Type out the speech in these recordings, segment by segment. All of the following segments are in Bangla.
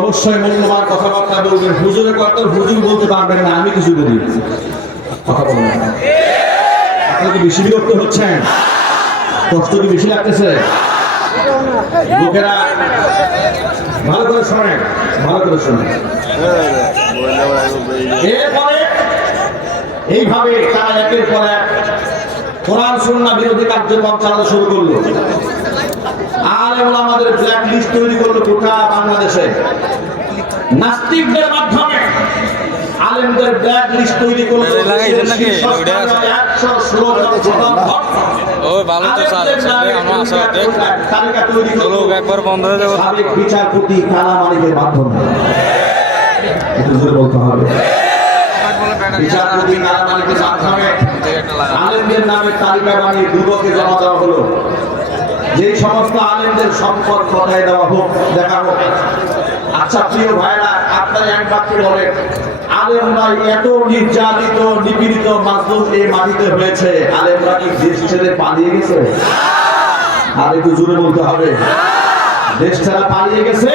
অবশ্যই কথা বলতে না আমি কিছু বলি কথা না। বেশি বিরক্ত হচ্ছেন কষ্ট কি বেশি লাগতেছে ভালো করে শোনেন, ভালো করে শোনেন। এরপরে এইভাবে তারা একের পর এক কোরআন, সুন্নাহ বিরোধী কার্যক্রম চালাতে শুরু করল। আলেম আমাদের ব্ল্যাক লিস্ট তৈরি করল গোটা বাংলাদেশে। নাস্তিকদের মাধ্যমে আলেমদের ব্ল্যাক লিস্ট তৈরি করল। ও ভালো তো স্যার আমরা আশা দেখ তালিকা তৈরি করল। লোক একবার বন্ধ হয়ে যাবে সাবেক বিচারপতি কালা মালিকের মাধ্যমে। বলতে হবে। বিচারপতি কালা মালিকের মাধ্যমে আলেমদের নামে তালিকা বানিয়ে দুদকে জমা দেওয়া হলো। যেই সমস্ত আলেমদের সম্পদ কথায় দেওয়া হোক দেখা হোক। আচ্ছা প্রিয় ভাইরা এক বাক্যে আলেমরা এত নির্যাতিত, নিপীড়িত এই মাটিতে হয়েছে। আলেমরা কি দেশ ছেড়ে পালিয়ে গেছে? আর একটু জোরে বলতে হবে। দেশ ছাড়া পালিয়ে গেছে?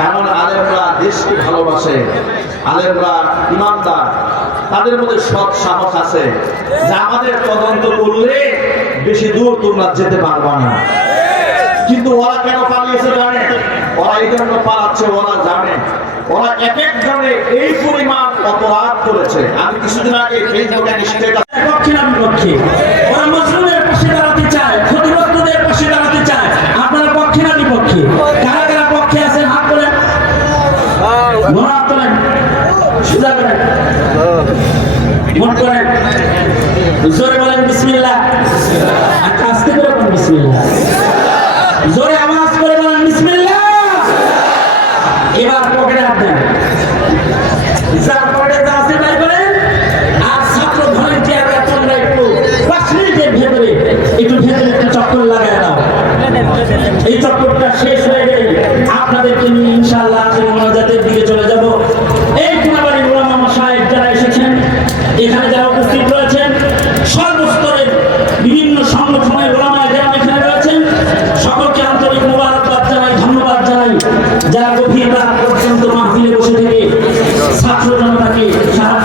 কারণ আলেমরা দেশকে ভালোবাসে। আলেমরা ইমানদার। তাদের মধ্যে সৎ সাহস আছে। আমাদের তদন্ত করলে বেশি দূর তোমরা যেতে পারবা না। কিন্তু ওরা ওরা এই জন্য পালাচ্ছে, ওরা জানে। ওরা এক এক জনে এই পরিমাণ অপরাধ করেছে। আমি কিছুদিন আগে ফেসবুকে পক্ষে না বিপক্ষে? ওরা মুসলিমের পাশে দাঁড়াতে চায়, ক্ষতিগ্রস্তদের পাশে দাঁড়াতে চায়। আপনারা পক্ষে না বিপক্ষে? কারা কারা পক্ষে আছেন? হাত তোলেন। হাত তোলেন। সোজা করেন। মন করেন। জোরে বলেন, বিসমিল্লাহ। আস্তে করে বিসমিল্লাহ? সম্মানের ওলামায় গ্রাম সকলকে আন্তরিক মোবারকবাদ জানাই, ধন্যবাদ জানাই। যারা গভীর রাত পর্যন্ত মাহফিলে বসে থেকে ছাত্র জনতাকে সাহায্য